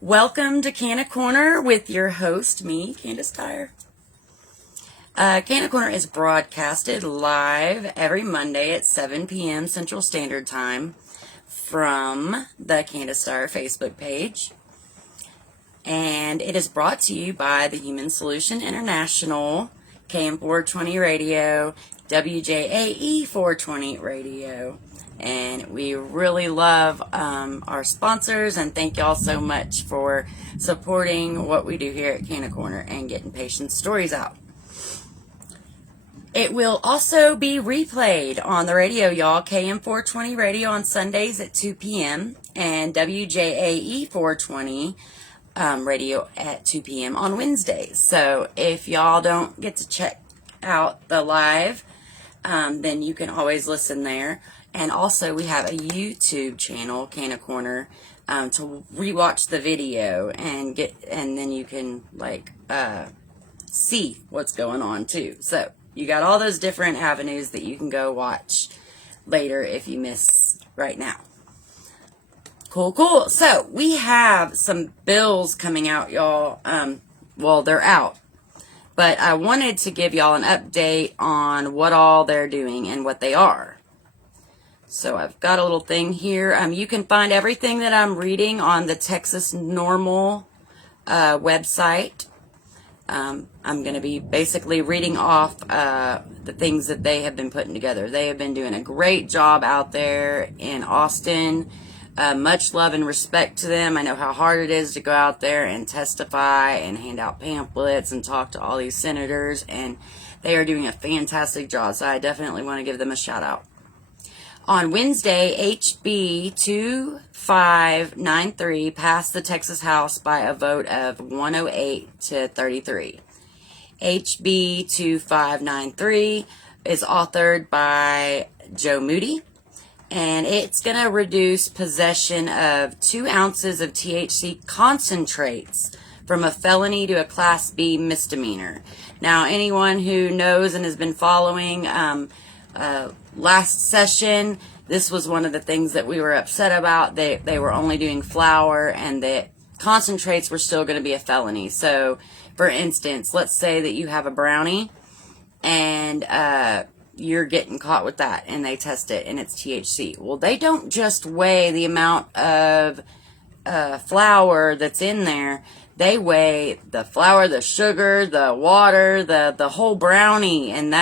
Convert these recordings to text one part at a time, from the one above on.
Welcome to Canna Corner with your host, me, Candice Dyer. Canna Corner is broadcasted live every Monday at 7 p.m. Central Standard Time from the Candice Dyer Facebook page. And it is brought to you by the Human Solution International, KM420 Radio, WJAE 420 Radio. And we really love our sponsors, and thank y'all so much for supporting what we do here at Canna Corner and getting patient stories out. It will also be replayed on the radio, y'all. KM420 Radio on Sundays at 2 p.m. and WJAE 420 Radio at 2 p.m. on Wednesdays. So if y'all don't get to check out the live, then you can always listen there. And also, we have a YouTube channel, Canna Corner, to rewatch the video and then you can see what's going on too. So you got all those different avenues that you can go watch later if you miss right now. Cool. So we have some bills coming out, y'all. Well, they're out, but I wanted to give y'all an update on what all they're doing and what they are. So I've got a little thing here. You can find everything that I'm reading on the Texas Normal website. I'm going to be basically reading off the things that they have been putting together. They have been doing a great job out there in Austin. Much love and respect to them. I know how hard it is to go out there and testify and hand out pamphlets and talk to all these senators, and they are doing a fantastic job. So I definitely want to give them a shout out. On Wednesday, HB 2593 passed the Texas House by a vote of 108 to 33. HB 2593 is authored by Joe Moody, and it's going to reduce possession of 2 ounces of THC concentrates from a felony to a Class B misdemeanor. Now, anyone who knows and has been following last session, this was one of the things that we were upset about. They were only doing flour, and the concentrates were still going to be a felony. So, for instance, let's say that you have a brownie, and you're getting caught with that, and they test it, and it's THC. Well, they don't just weigh the amount of flour that's in there. They weigh the flour, the sugar, the water, the whole brownie, and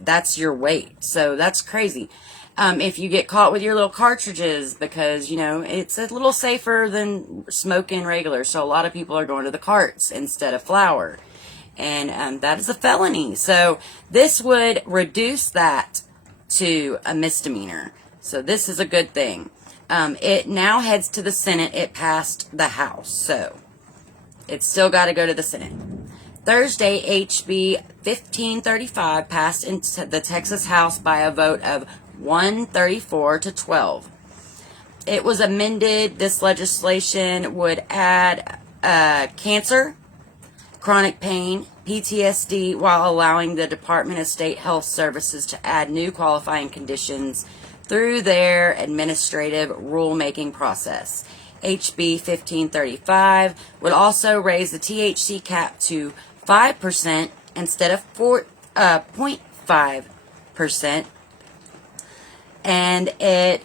that's your weight. So that's crazy. If you get caught with your little cartridges, because, it's a little safer than smoking regular. So a lot of people are going to the carts instead of flour. And that is a felony. So this would reduce that to a misdemeanor. So this is a good thing. It now heads to the Senate. It passed the House. So it's still got to go to the Senate. Thursday, HB 1535 passed into the Texas House by a vote of 134 to 12. It was amended. This legislation would add cancer, chronic pain, PTSD, while allowing the Department of State Health Services to add new qualifying conditions through their administrative rulemaking process. HB 1535 would also raise the THC cap to 5% instead of 0.5%. And it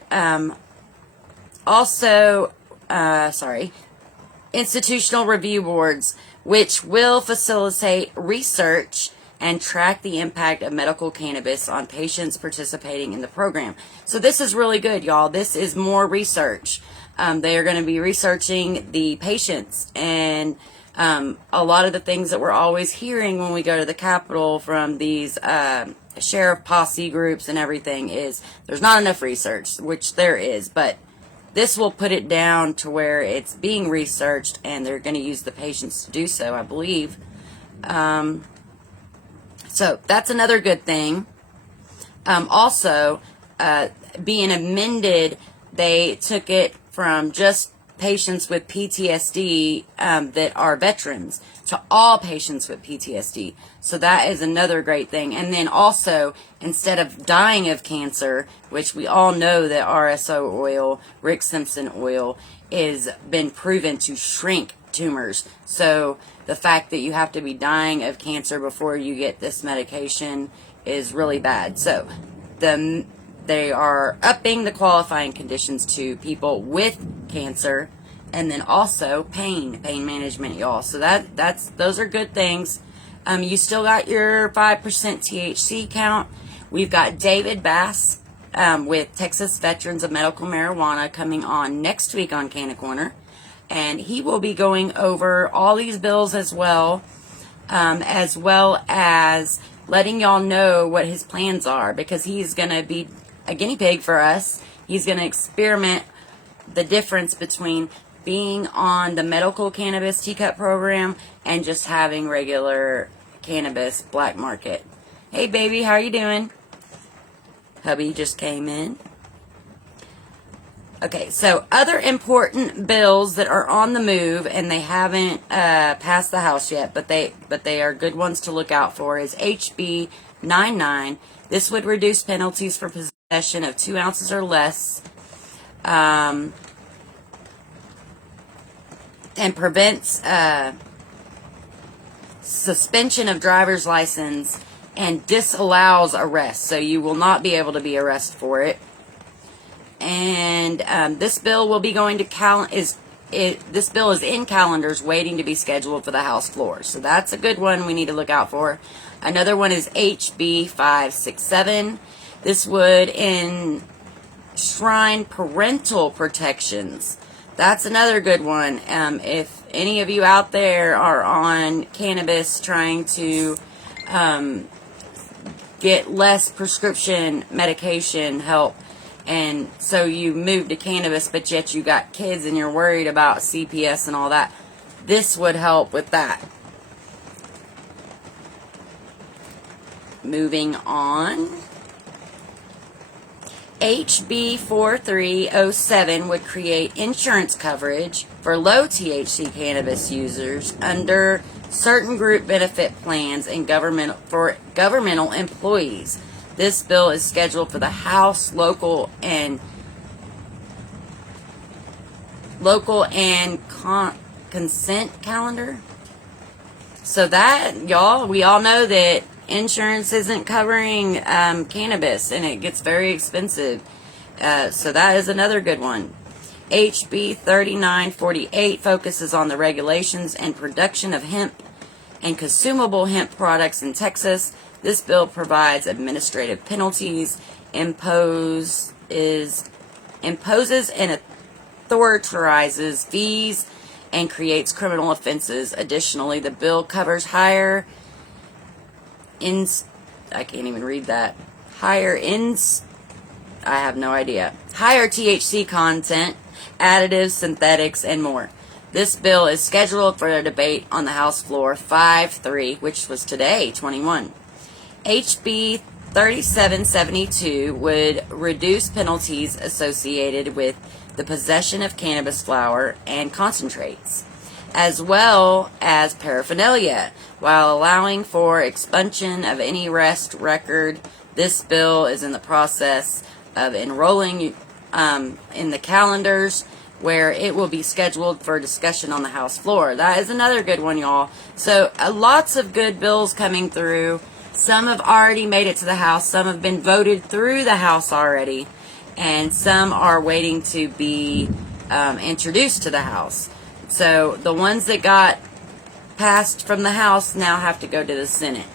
institutional review boards, which will facilitate research and track the impact of medical cannabis on patients participating in the program. So this is really good, y'all. This is more research. They are going to be researching the patients, and a lot of the things that we're always hearing when we go to the Capitol from these sheriff posse groups and everything is there's not enough research, which there is, but this will put it down to where it's being researched, and they're going to use the patients to do so, I believe. So that's another good thing. Also, being amended, they took it from just patients with PTSD that are veterans to all patients with PTSD. So that is another great thing. And then also, instead of dying of cancer, which we all know that RSO oil, Rick Simpson oil, is been proven to shrink tumors. So the fact that you have to be dying of cancer before you get this medication is really bad. So they are upping the qualifying conditions to people with cancer, and then also pain management, y'all. So those are good things. You still got your 5% THC count. We've got David Bass with Texas Veterans of Medical Marijuana coming on next week on Canna Corner, and he will be going over all these bills as well as letting y'all know what his plans are, because he's going to be a guinea pig for us. He's going to experiment the difference between being on the medical cannabis teacup program and just having regular cannabis black market. Hey baby, how are you doing? Hubby just came in. Okay, so other important bills that are on the move and they haven't passed the House yet, but they are good ones to look out for, is HB 99. This would reduce penalties for possession of 2 ounces or less, and prevents suspension of driver's license and disallows arrest. So you will not be able to be arrested for it. And this bill will be going to this bill is in calendars waiting to be scheduled for the House floor. So that's a good one we need to look out for. Another one is HB 567. This would enshrine parental protections. That's another good one. If any of you out there are on cannabis trying to get less prescription medication help, and so you moved to cannabis, but yet you got kids and you're worried about CPS and all that, this would help with that. Moving on. HB 4307 would create insurance coverage for low THC cannabis users under certain group benefit plans and for governmental employees. This bill is scheduled for the House local and consent calendar. So that, y'all, we all know that insurance isn't covering cannabis, and it gets very expensive. So that is another good one. HB 3948 focuses on the regulations and production of hemp and consumable hemp products in Texas. This bill provides administrative penalties, imposes and authorizes fees, and creates criminal offenses. Additionally, the bill covers higher THC content, additives, synthetics, and more. This bill is scheduled for a debate on the House floor 5-3, which was today, 21. HB 3772 would reduce penalties associated with the possession of cannabis flower and concentrates, as well as paraphernalia, while allowing for expunction of any arrest record. This bill is in the process of enrolling in the calendars, where it will be scheduled for discussion on the House floor. That is another good one, y'all. So lots of good bills coming through. Some have already made it to the House. Some have been voted through the House already. And some are waiting to be introduced to the House. So the ones that got passed from the House now have to go to the Senate.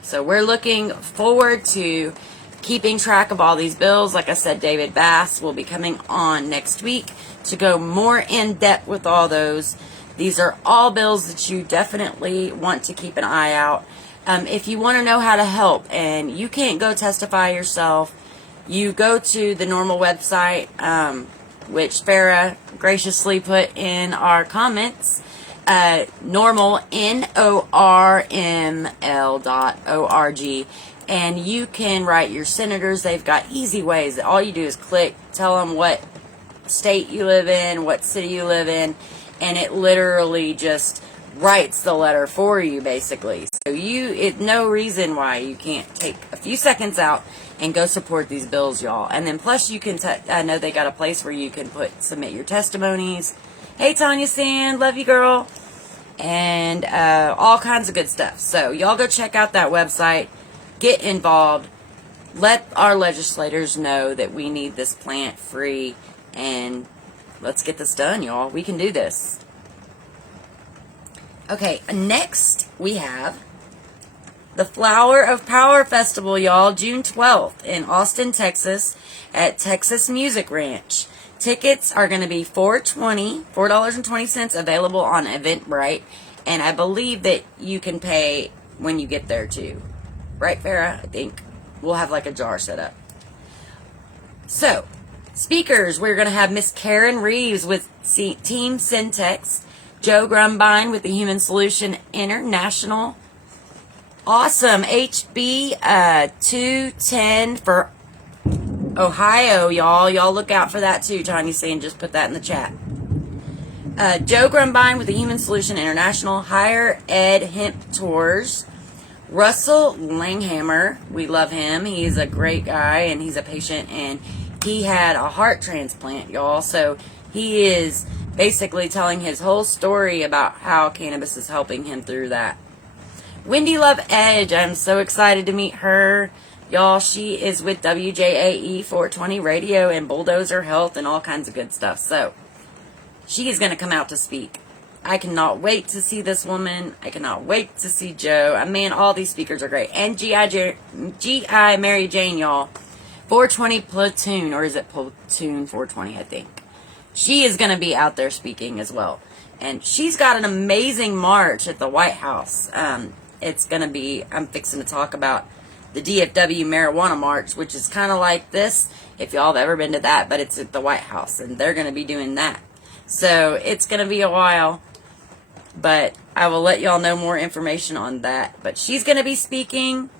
So we're looking forward to keeping track of all these bills. Like I said, David Bass will be coming on next week to go more in depth with all those. These are all bills that you definitely want to keep an eye out. If you want to know how to help and you can't go testify yourself, you go to the normal website, which Farah graciously put in our comments, normal, NORML.org, and you can write your senators. They've got easy ways. All you do is click, tell them what state you live in, what city you live in, and it literally just writes the letter for you, basically. So it's no reason why you can't take a few seconds out and go support these bills, y'all. And then plus you can, I know they got a place where you can submit your testimonies. Hey, Tanya Sand, love you, girl. And all kinds of good stuff. So y'all go check out that website. Get involved. Let our legislators know that we need this plant free. And let's get this done, y'all. We can do this. Okay, next we have the Flower of Power Festival, y'all, June 12th in Austin, Texas at Texas Music Ranch. Tickets are going to be $4.20 available on Eventbrite, and I believe that you can pay when you get there too. Right, Farrah? I think we'll have like a jar set up. So, speakers, we're going to have Miss Karen Reeves with Team Syntex, Joe Grumbine with the Human Solution International. Awesome. HB 210 for Ohio, y'all. Y'all look out for that too. Tanya's saying just put that in the chat. Joe Grumbine with the Human Solution International. Higher Ed Hemp Tours. Russell Langhammer. We love him. He's a great guy and he's a patient and he had a heart transplant, y'all. So he is basically telling his whole story about how cannabis is helping him through that. Wendy Love Edge. I'm so excited to meet her. Y'all, she is with WJAE 420 Radio and Bulldozer Health and all kinds of good stuff. So, she is going to come out to speak. I cannot wait to see this woman. I cannot wait to see Joe. Man, all these speakers are great. And G.I. Mary Jane, y'all. 420 Platoon, or is it Platoon 420, I think. She is going to be out there speaking as well. And she's got an amazing march at the White House. It's going to be, I'm fixing to talk about the DFW Marijuana March, which is kind of like this, if y'all have ever been to that, but it's at the White House, and they're going to be doing that. So, it's going to be a while, but I will let y'all know more information on that. But she's going to be speaking.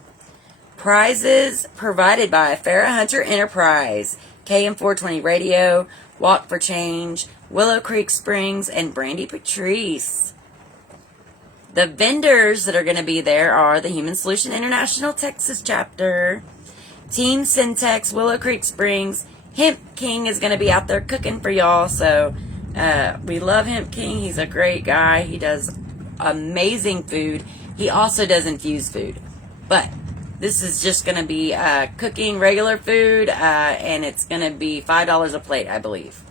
Prizes provided by Farrah Hunter Enterprise, KM420 Radio, Walk for Change, Willow Creek Springs, and Brandy Patrice. The vendors that are going to be there are the Human Solution International Texas Chapter, Team Syntex, Willow Creek Springs. Hemp King is going to be out there cooking for y'all. So we love Hemp King. He's a great guy. He does amazing food. He also does infused food. But this is just going to be cooking regular food, and it's going to be $5 a plate, I believe.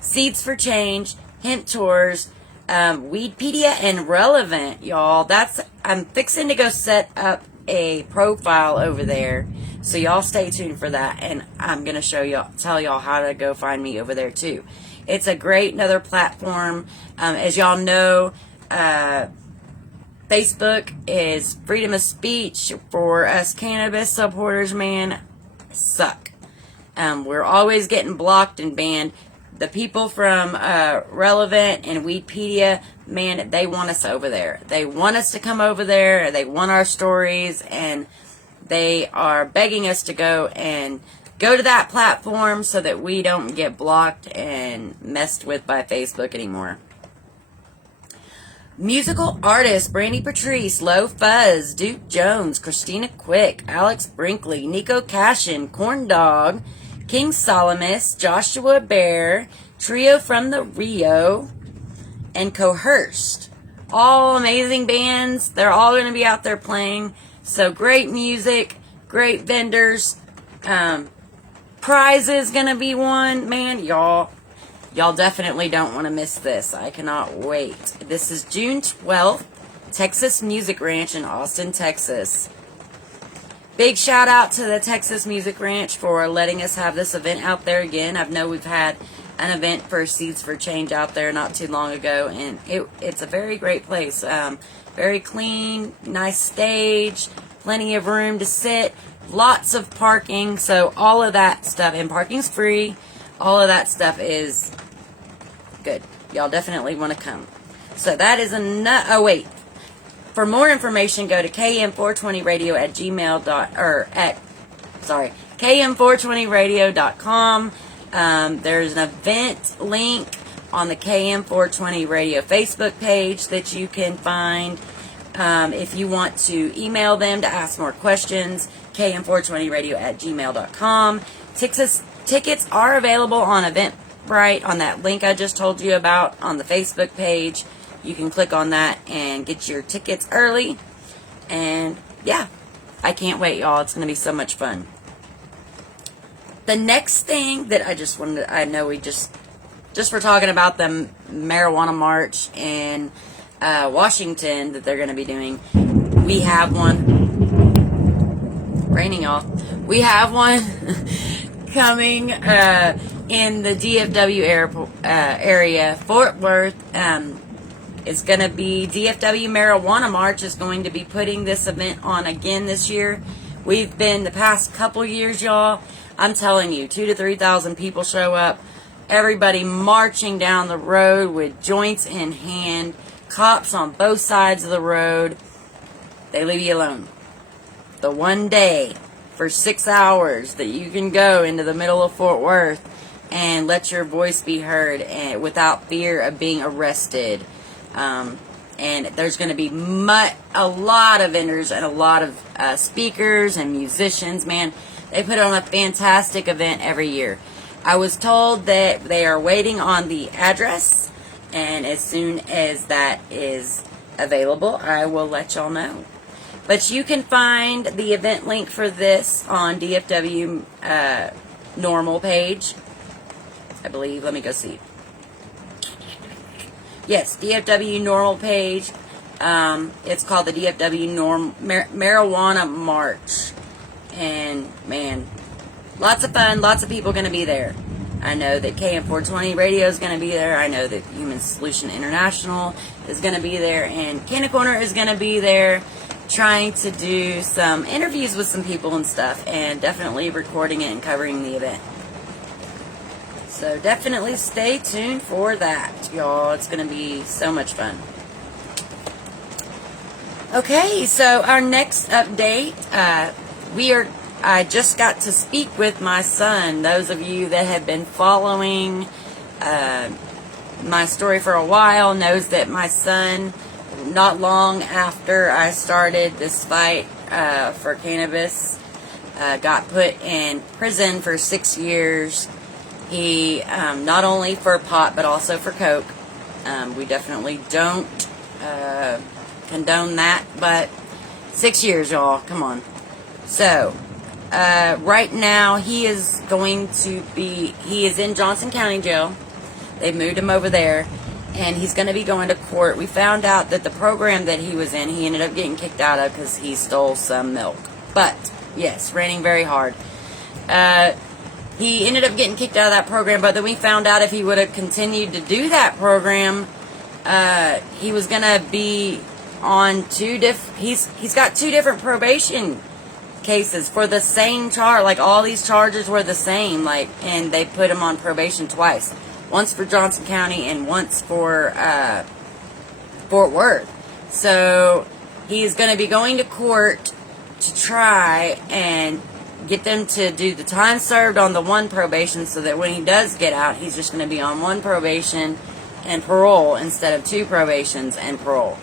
Seeds for Change, Hemp Tours, Weedpedia, and Relevant, y'all. I'm fixing to go set up a profile over there, so y'all stay tuned for that, and I'm going to tell y'all how to go find me over there too. It's a great another platform. As y'all know, Facebook is freedom of speech for us cannabis supporters, man. Suck. We're always getting blocked and banned. The people from Relevant and Weedpedia, man, they want us over there. They want us to come over there. They want our stories, and they are begging us to go to that platform so that we don't get blocked and messed with by Facebook anymore. Musical artists, Brandy Patrice, Low Fuzz, Duke Jones, Christina Quick, Alex Brinkley, Nico Cashin, Corn Dog, King Solomus, Joshua Bear, Trio from the Rio, and Coerced. All amazing bands. They're all going to be out there playing. So great music, great vendors. Prizes going to be won. Man, y'all definitely don't want to miss this. I cannot wait. This is June 12th, Texas Music Ranch in Austin, Texas. Big shout out to the Texas Music Ranch for letting us have this event out there again. I know we've had an event for Seeds for Change out there not too long ago, and it's a very great place. Very clean, nice stage, plenty of room to sit, lots of parking, so all of that stuff, and parking's free. All of that stuff is good. Y'all definitely want to come. So that is for more information, go to km420radio at km420radio.com. There's an event link on the KM420 Radio Facebook page that you can find. If you want to email them to ask more questions, km420radio@gmail.com. Tickets are available on Eventbrite on that link I just told you about on the Facebook page. You can click on that and get your tickets early. And yeah, I can't wait, y'all. It's going to be so much fun. The next thing that I just wanted to, I know we just for talking about the marijuana march in Washington that they're going to be doing, we have one, raining y'all, we have one coming in the DFW area, Fort Worth. It's going to be DFW Marijuana March is going to be putting this event on again this year. We've been the past couple years, y'all. I'm telling you, 2,000 to 3,000 people show up. Everybody marching down the road with joints in hand. Cops on both sides of the road. They leave you alone. The one day for 6 hours that you can go into the middle of Fort Worth and let your voice be heard and without fear of being arrested. And there's going to be a lot of vendors and a lot of speakers and musicians. Man, they put on a fantastic event every year. I was told that they are waiting on the address, and as soon as that is available, I will let y'all know. But you can find the event link for this on DFW normal page, I believe. Let me go see. Yes, DFW normal page. It's called the DFW Marijuana March. And, man, lots of fun. Lots of people going to be there. I know that KM420 Radio is going to be there. I know that Human Solution International is going to be there. And Canna Corner is going to be there trying to do some interviews with some people and stuff. And definitely recording it and covering the event. So definitely stay tuned for that, y'all. It's going to be so much fun. Okay, so our next update, I just got to speak with my son. Those of you that have been following my story for a while knows that my son, not long after I started this fight for cannabis, got put in prison for 6 years. He, not only for pot, but also for coke. We definitely don't condone that, but 6 years, y'all. Come on. So, right now, he is in Johnson County Jail. They've moved him over there, and he's going to be going to court. We found out that the program that he was in, he ended up getting kicked out of because he stole some milk. But, yes, raining very hard. He ended up getting kicked out of that program, but then we found out if he would have continued to do that program, he was going to be on he's got 2 different probation cases for the same charge. Like, all these charges were the same, and they put him on probation twice. Once for Johnson County and once for Fort Worth. So he's going to be going to court to try and get them to do the time served on the one probation so that when he does get out, he's just going to be on 1 probation and parole instead of 2 probations and parole.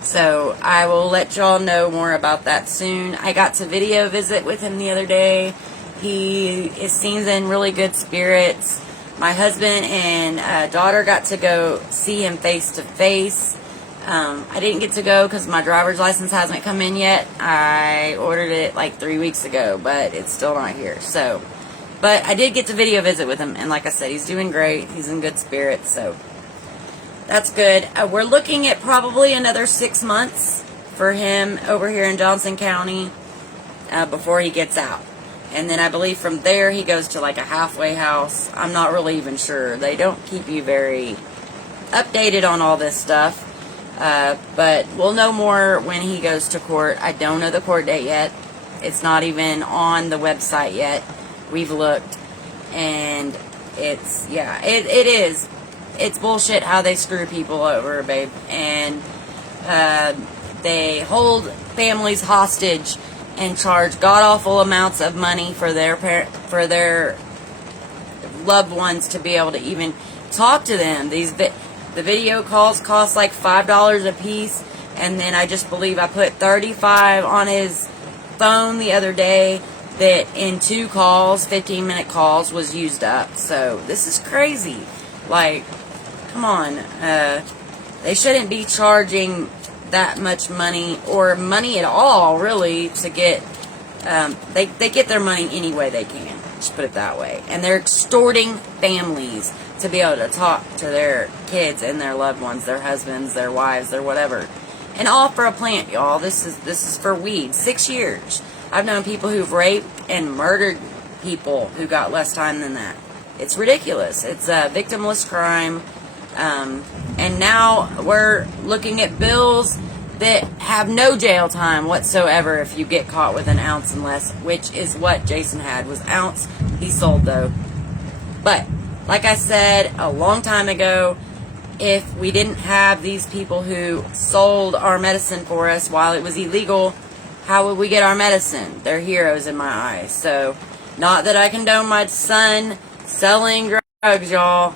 So I will let y'all know more about that soon. I got to video visit with him the other day. He seems in really good spirits. My husband and daughter got to go see him face to face. I didn't get to go because my driver's license hasn't come in yet. I ordered it like 3 weeks ago, but it's still not here. So, but I did get to video visit with him, and like I said, he's doing great. He's in good spirits, so that's good. We're looking at probably another 6 months for him over here in Johnson County before he gets out. And then I believe from there he goes to like a halfway house. I'm not really even sure. They don't keep you very updated on all this stuff. But we'll know more when he goes to court. I don't know the court date yet. It's not even on the website yet. We've looked, and it's, yeah, it is. It's bullshit how they screw people over, babe. And they hold families hostage and charge god-awful amounts of money for their loved ones to be able to even talk to them. The video calls cost like $5 a piece, and then I just believe I put $35 on his phone the other day that in 2 calls, 15-minute calls, was used up. So this is crazy. Like, come on. They shouldn't be charging that much money, or money at all, really, to get, they get their money any way they can. Just put it that way. And they're extorting families to be able to talk to their kids and their loved ones, their husbands, their wives, their whatever. And all for a plant, y'all. This is for weed. 6 years. I've known people who've raped and murdered people who got less time than that. It's ridiculous. It's a victimless crime. And now we're looking at bills that have no jail time whatsoever if you get caught with an ounce and less, which is what Jason had, was ounce. He sold, though. But, like I said a long time ago, if we didn't have these people who sold our medicine for us while it was illegal, how would we get our medicine? They're heroes in my eyes. So, not that I condone my son selling drugs, y'all.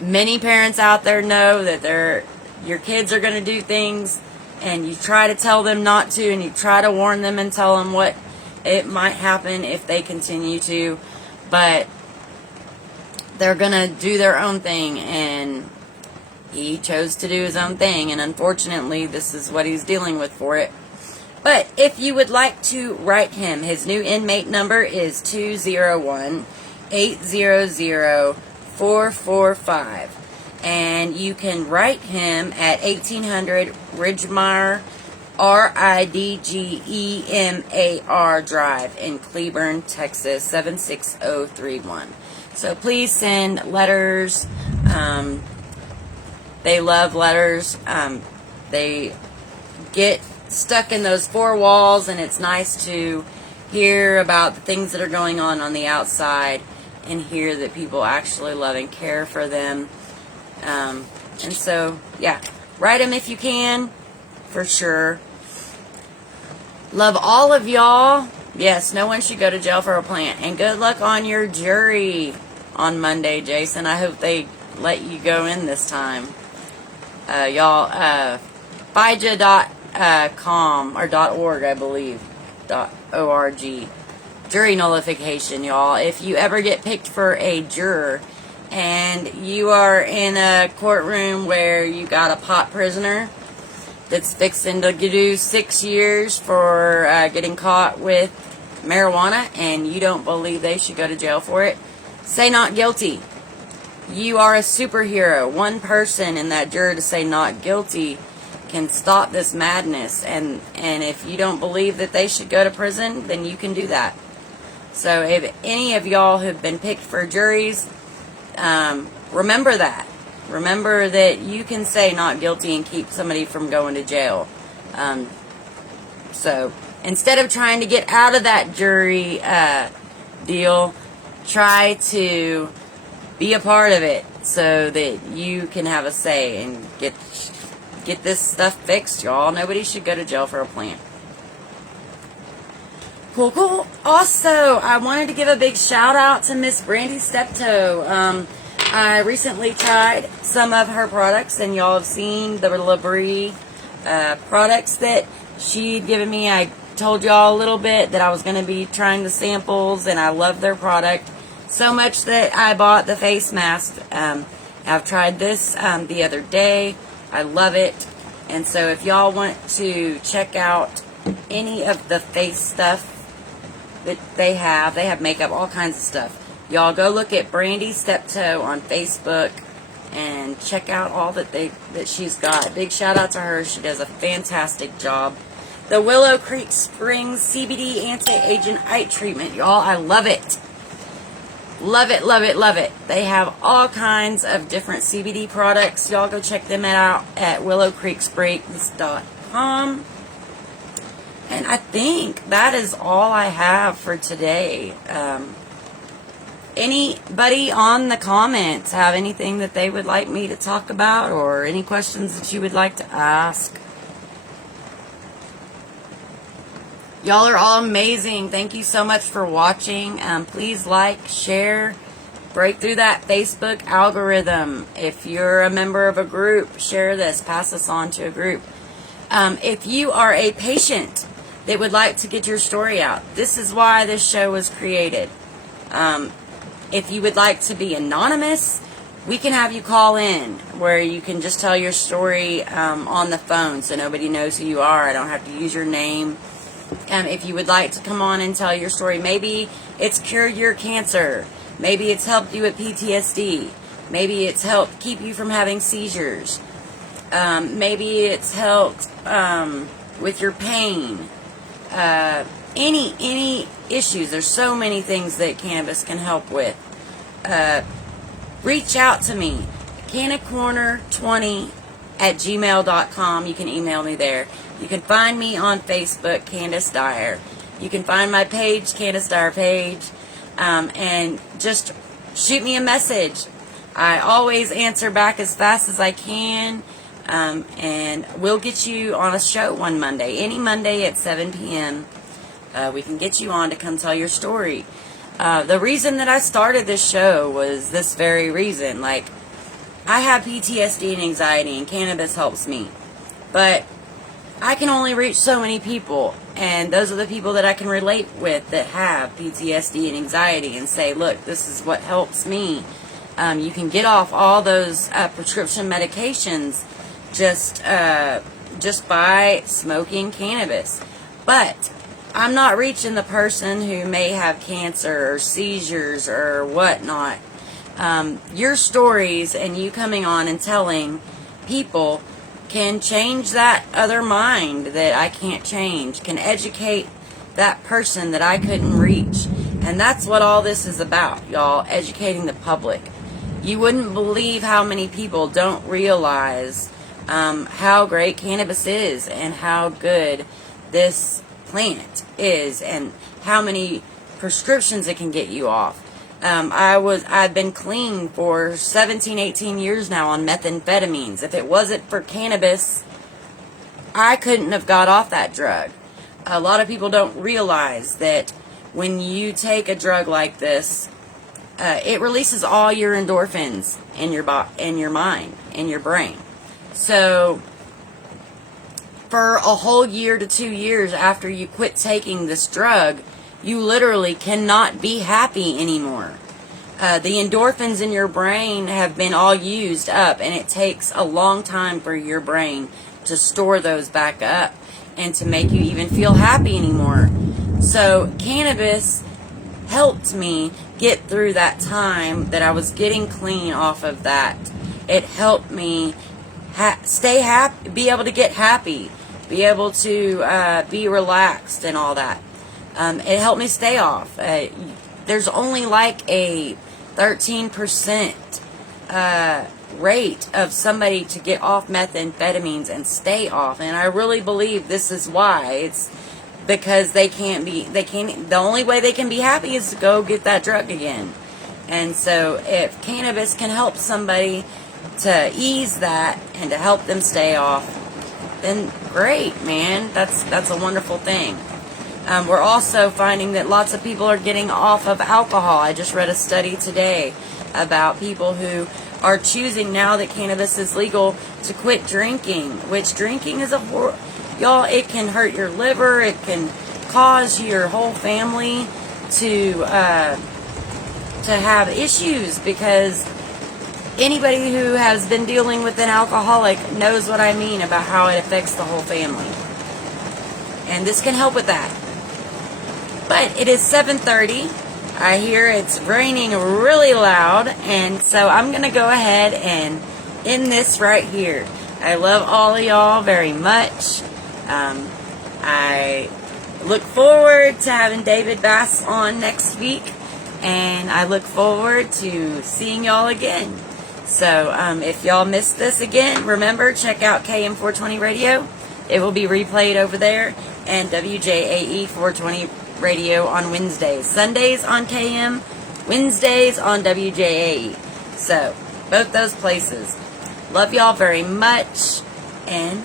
Many parents out there know that your kids are going to do things, and you try to tell them not to, and you try to warn them and tell them what it might happen if they continue to, but they're going to do their own thing, and he chose to do his own thing, and unfortunately this is what he's dealing with for it. But if you would like to write him, his new inmate number is 201-800-445. And you can write him at 1800 Ridgemar, Ridgemar Drive in Cleburne, Texas, 76031. So please send letters. They love letters. They get stuck in those 4 walls, and it's nice to hear about the things that are going on the outside, and hear that people actually love and care for them. And so, yeah, write them if you can, for sure. Love all of y'all. Yes, no one should go to jail for a plant. And good luck on your jury on Monday, Jason. I hope they let you go in this time. Y'all, FIJA.com, or .org, I believe, .org. Jury nullification, y'all. If you ever get picked for a juror, and you are in a courtroom where you got a pot prisoner that's fixing to do 6 years for getting caught with marijuana, and you don't believe they should go to jail for it, say not guilty. You are a superhero. One person in that juror to say not guilty can stop this madness, and if you don't believe that they should go to prison, then you can do that. So if any of y'all have been picked for juries, remember that. Remember that you can say not guilty and keep somebody from going to jail. So instead of trying to get out of that jury deal, try to be a part of it so that you can have a say and get this stuff fixed, y'all. Nobody should go to jail for a plant. Cool. Also, I wanted to give a big shout out to Miss Brandy Steptoe. I recently tried some of her products, and y'all have seen the Labrie products that she'd given me. I told y'all a little bit that I was going to be trying the samples, and I love their product so much that I bought the face mask. I've tried this the other day. I love it. And so if y'all want to check out any of the face stuff that they have makeup, all kinds of stuff. Y'all go look at Brandy Steptoe on Facebook and check out all that she's got. Big shout out to her. She does a fantastic job. The Willow Creek Springs CBD Anti-Aging Eye Treatment. Y'all, I love it. Love it, love it, love it. They have all kinds of different CBD products. Y'all go check them out at willowcreeksprings.com. And I think that is all I have for today. Anybody on the comments have anything that they would like me to talk about, or any questions that you would like to ask? Y'all are all amazing. Thank you so much for watching. Please like, share, break through that Facebook algorithm. If you're a member of a group, share this, pass this on to a group. If you are a patient that would like to get your story out. This is why this show was created. If you would like to be anonymous, we can have you call in where you can just tell your story on the phone so nobody knows who you are. I don't have to use your name. If you would like to come on and tell your story, maybe it's cured your cancer. Maybe it's helped you with PTSD. Maybe it's helped keep you from having seizures. Maybe it's helped with your pain. Any issues. There's so many things that cannabis can help with. Reach out to me. cannacorner20@gmail.com. You can email me there. You can find me on Facebook, Candice Dyer. You can find my page, Candice Dyer page, and just shoot me a message. I always answer back as fast as I can, and we'll get you on a show one Monday. Any Monday at 7 p.m., we can get you on to come tell your story. The reason that I started this show was this very reason. Like, I have PTSD and anxiety, and cannabis helps me. But I can only reach so many people, and those are the people that I can relate with that have PTSD and anxiety and say, look, this is what helps me. You can get off all those prescription medications just by smoking cannabis. But I'm not reaching the person who may have cancer or seizures or whatnot. Your stories and you coming on and telling people can change that other mind that I can't change, can educate that person that I couldn't reach. And that's what all this is about, y'all, educating the public. You wouldn't believe how many people don't realize how great cannabis is and how good this plant is and how many prescriptions it can get you off. I've been clean for 17, 18 years now on methamphetamines. If it wasn't for cannabis, I couldn't have got off that drug. A lot of people don't realize that when you take a drug like this, it releases all your endorphins in your mind, in your brain. So for a whole year to 2 years after you quit taking this drug, you literally cannot be happy anymore. The endorphins in your brain have been all used up, and it takes a long time for your brain to store those back up and to make you even feel happy anymore. So cannabis helped me get through that time that I was getting clean off of that. It helped me stay happy, be able to get happy, be able to be relaxed and all that. It helped me stay off. There's only like a 13% rate of somebody to get off methamphetamines and stay off, and I really believe this is why. It's because the only way they can be happy is to go get that drug again. And so if cannabis can help somebody to ease that and to help them stay off, then great, man. That's a wonderful thing. We're also finding that lots of people are getting off of alcohol. I just read a study today about people who are choosing, now that cannabis is legal, to quit drinking, which drinking is y'all, it can hurt your liver. It can cause your whole family to have issues, because anybody who has been dealing with an alcoholic knows what I mean about how it affects the whole family. And this can help with that. But it is 7:30. I hear it's raining really loud, and so I'm going to go ahead and end this right here. I love all of y'all very much. I look forward to having David Bass on next week, and I look forward to seeing y'all again. So if y'all missed this again, remember, check out KM420 Radio. It will be replayed over there, and WJAE 420 Radio on Wednesdays. Sundays on KM, Wednesdays on WJAE. So, both those places. Love y'all very much, and